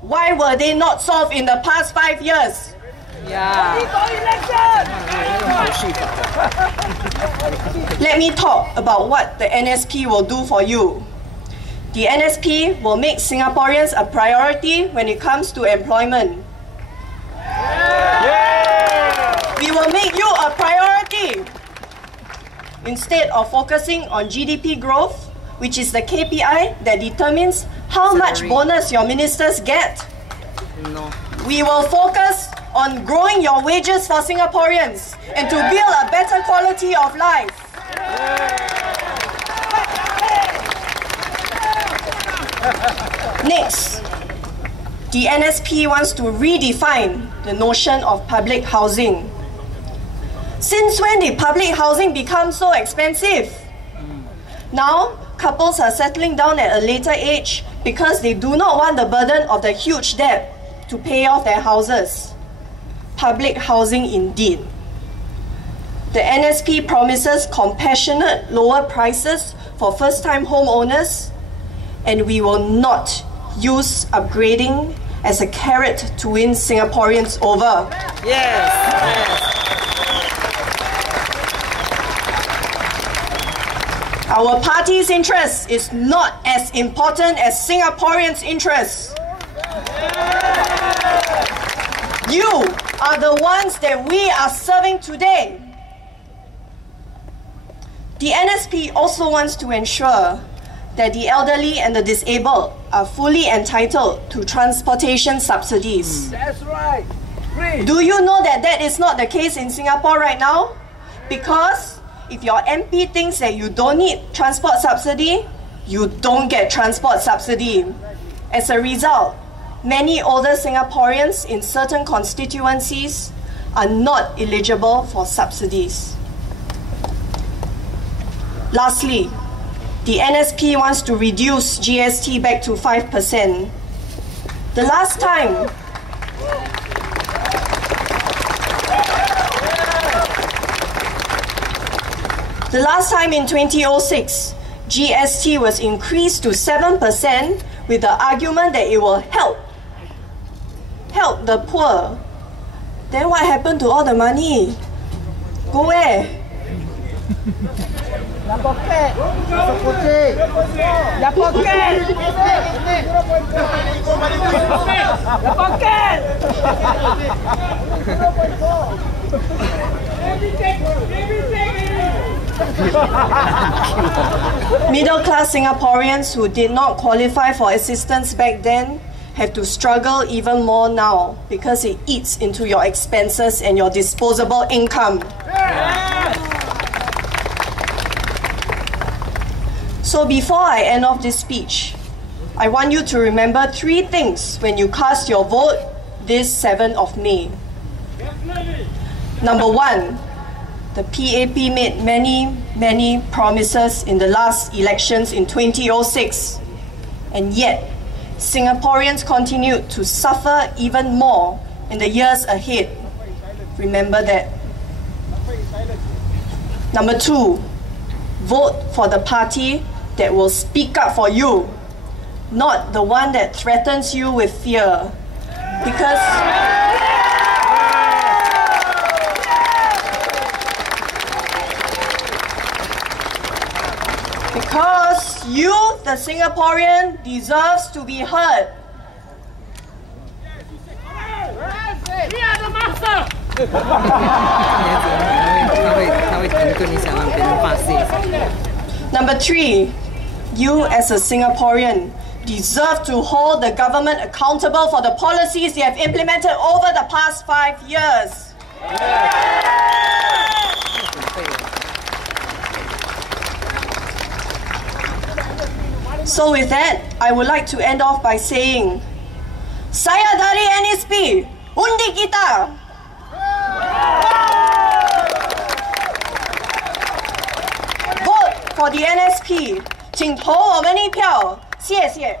Why were they not solved in the past 5 years? Let me talk about what the NSP will do for you. The NSP will make Singaporeans a priority when it comes to employment. We will make you a priority. Instead of focusing on GDP growth, which is the KPI that determines how much bonus your ministers get, we will focus on growing your wages for Singaporeans and to build a better quality of life. Next, the NSP wants to redefine the notion of public housing. Since when did public housing become so expensive? Now, couples are settling down at a later age because they do not want the burden of the huge debt to pay off their houses. Public housing indeed. The NSP promises compassionate lower prices for first-time homeowners, and we will not use upgrading as a carrot to win Singaporeans over. Our party's interest is not as important as Singaporeans' interests. You are the ones that we are serving today. The NSP also wants to ensure that the elderly and the disabled are fully entitled to transportation subsidies. That's right. Do you know that that is not the case in Singapore right now? Because if your MP thinks that you don't need transport subsidy, you don't get transport subsidy. As a result, many older Singaporeans in certain constituencies are not eligible for subsidies. Lastly, the NSP wants to reduce GST back to 5%. The last time in 2006, GST was increased to 7% with the argument that it will help the poor. Then what happened to all the money? Go where? La pocket. La pocket. La pocket. Middle-class Singaporeans who did not qualify for assistance back then have to struggle even more now because it eats into your expenses and your disposable income. So before I end off this speech, I want you to remember 3 things when you cast your vote this 7th of May. Number 1, the PAP made many promises in the last elections in 2006, and yet Singaporeans continued to suffer even more in the years ahead. Remember that. Number 2, vote for the party that will speak up for you, not the one that threatens you with fear. Because you, the Singaporean, deserves to be heard. We are the master. Number 3, you as a Singaporean deserve to hold the government accountable for the policies they have implemented over the past 5 years. So with that, I would like to end off by saying, saya dari NSP, undi kita! Vote for the NSP, 请投我们一票，谢谢。